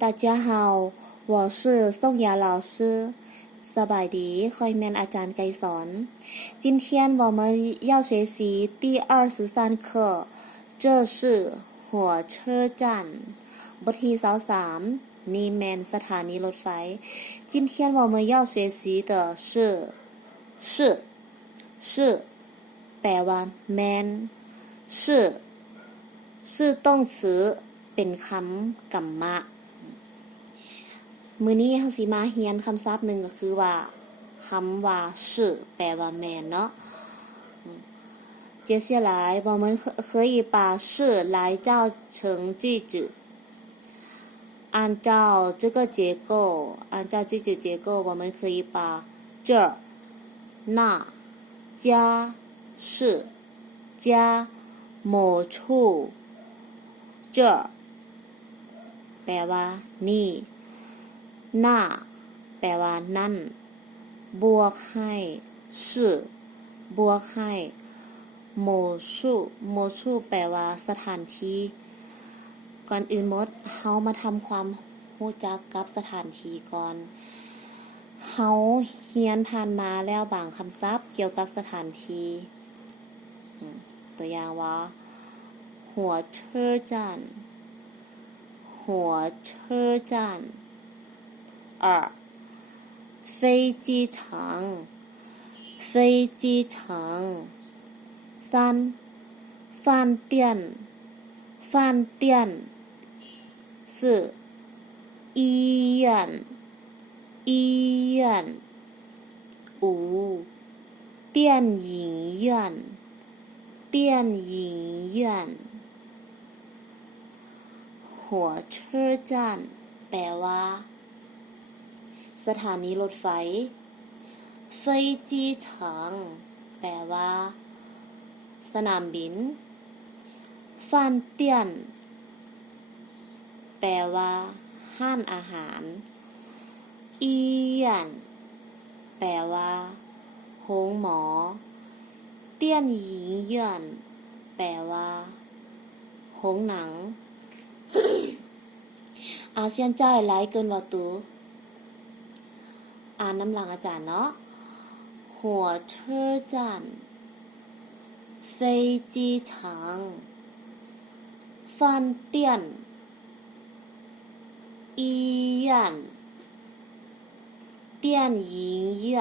大家好，我是宋雅老师。สบายดีคอยแมนอาจารย์ไกรสอน今天我们要学习第23课这是火车站บทที่23นี่แมนสถานีรถไฟ今天我们要学习的是แปลว่าแมน是动词เป็นคำกรรมะมื้อนี้เฮาสิมาเรียนคำศัพท์หนึ่งก็คือว่าคำว่า是แปลว่าแม่นเนาะ接下来我们可以把是来造成句子按照这个结构按照句子结构我们可以把这那加是加某处这แปลว่านี่หน้าแปลว่านั่นบวกให้ชื่อบวกให้โมชูแปลว่าสถานที่ก่อนอื่นหมดเฮามาทำความรู้จักกับสถานที่ก่อนเฮาเรียนผ่านมาแล้วบางคำศัพท์เกี่ยวกับสถานที่ตัวอย่างว่าหัวเชอจานหัวเชอจาน二飞机场飞机场三饭店饭店四医院医院五电影院电影院หัวเชอจานแปลว่าสถานีรถไฟเฟยจีฉางแปลว่าสนามบินฟานเตียนแปลว่าห้านอาหารอีหยันแปลว่าโรงหมอเตี้ยนหญิงหยันแปลว่าโรงหนัง现在来跟我读อ่านน้ำหลังอาจารย์เนาะหัวเชอจาน飞机场饭店医院电影院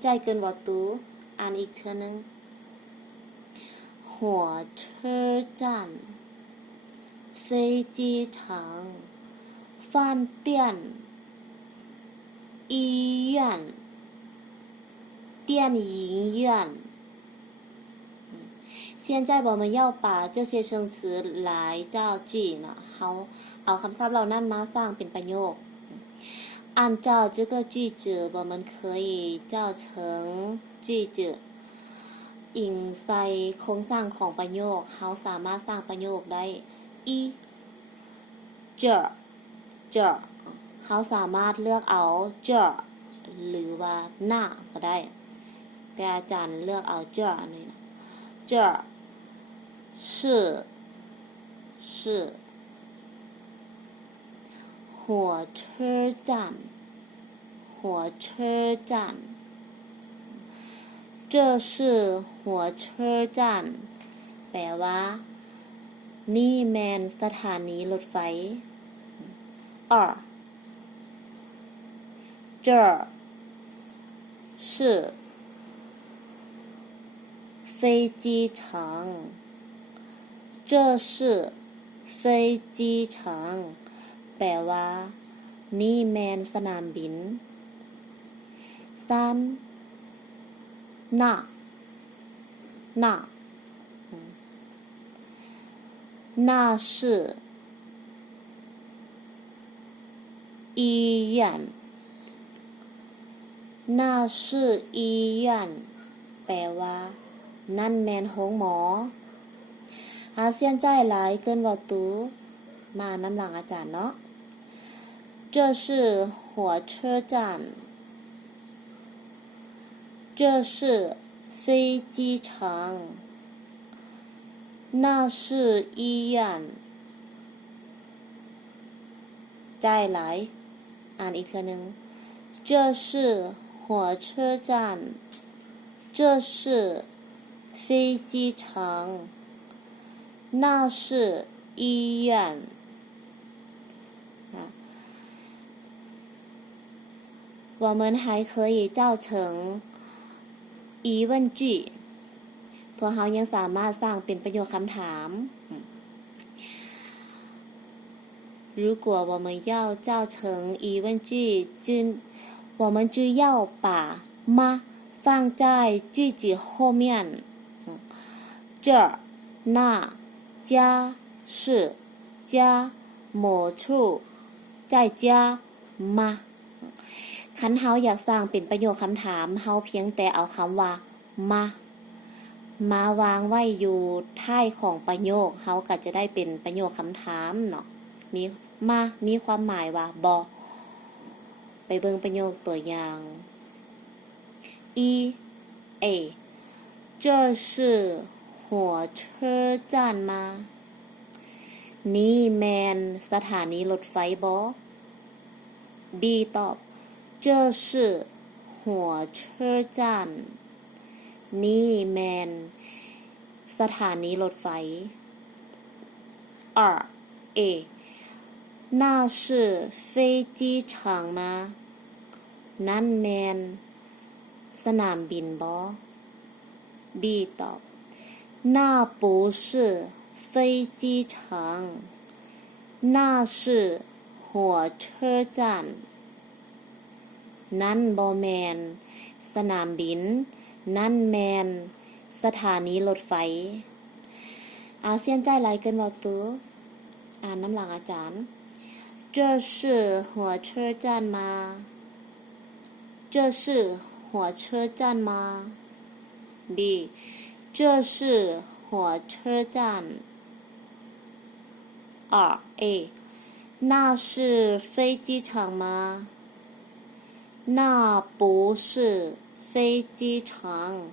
ใจเกินวัตถุอ่านอีกเทื่อนึงหัวเชอจาน飞机场饭店医院电影院现在我们要把这些生词来造句นะเขาเอาคำศัพท์เหล่านั้นมาสร้างเป็นประโยค按照这个句子我们可以造成句子อิงใส่โครงสร้างของประโยคเขาสามารถสร้างประโยคได้一这เขาสามารถเลือกเอาเจอหรือว่าหน้าก็ได้แต่อาจารย์เลือกเอาเจอนี่นะเจอ是หัวเชอจานหัวเชอจาน这是หัวเชอจานแปลว่านี่แมนสถานีรถไฟ二这是飞机场这是飞机场แปลว่านี่แมนสนามบิน三那是医院那是医院แปลว่านั่นแมนโรงหมอ现在来跟我读มาน้ำหลังอาจารย์เนาะ这是火车站这是飞机场那是医院จ่ายหลายอ่านอีกเทื่อนึง这是火车站这是飞机场那是医院我们还可以造成疑问句พวกเรายังสามารถสร้างเป็นประโยคคำถาม如果我们要造成疑问句我们就要把吗放在句子后面这那家是加某处再加吗คันเฮาอยากสร้างเป็นประโยคคำถามเฮาเพียงแต่เอาคำว่ามาวางไว้อยู่ท้ายของประโยคเฮาก็จะได้เป็นประโยคคำถามเนาะมีความหมายว่าบ่ไปเบิ่งประโยคตัวอย่างA这是火车站吗นี่แมนสถานีรถไฟบ่ B ตอบ这是火车站นี่แมนสถานีรถไฟ2A那是飞机场吗นั่นแมนสนามบินบ่ B ตอบ那不是飞机场那是火车站นั่นบ่แมนสนามบินนั่นแมนสถานีรถไฟอาเซียนใจไหลเกินว่าตัวอ่านน้ำหลังอาจารย์这是火车站吗这是火车站吗 B 这是火车站2A 那是飞机场吗那不是飞机场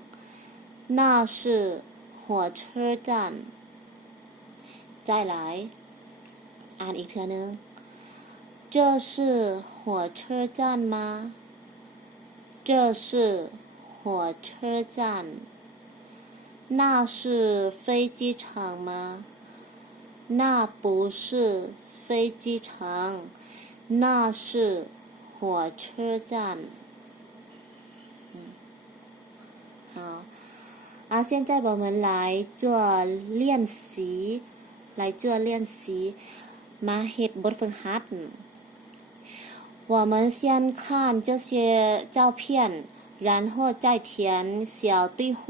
那是火车站ใจหลายอ่านอีกเทื่อนึง这是火车站吗这是火车站那是飞机场吗那不是飞机场那是火车站好现在我们来做练习มาเฮ็ดบทฝึกหัด我们先看这些照片然后再填小对话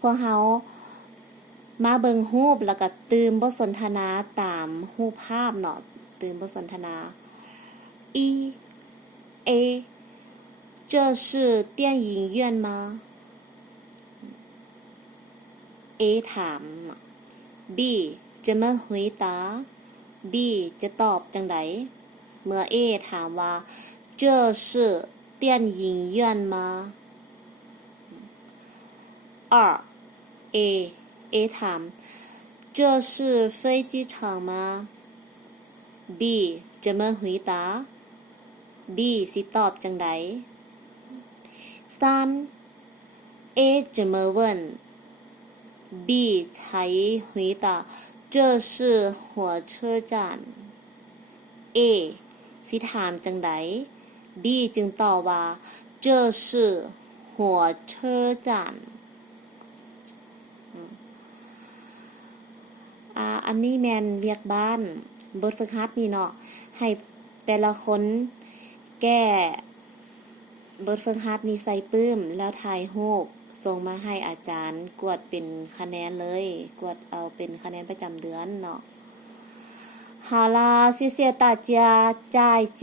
พวกเรามาเบิ่งรูปแล้วก็เติมบทสนทนาตามรูปภาพเนาะเติมบทสนทนาA这是电影院吗A ถาม B จะมา回答 B จะตอบจังไดเมื่อ A ถามว่า这是电影院吗2A ถาม这是飞机场吗 B จะมา回答 B สิตอบจังได3A จะมา问B 才回答这是火车站 A สิถามจังได B จึงตอบว่า这是火车站อันนี้แมนเวียกบ้านบทฝึกหัดนี่เนาะให้แต่ละคนแก้บทฝึกหัดนี้ใส่ปื้มแล้วถ่ายรูปส่งมาให้อาจารย์กวดเป็นคะแนนเลยกวดเอาเป็นคะแนนประจำเดือนเนาะ好啦谢谢大家再见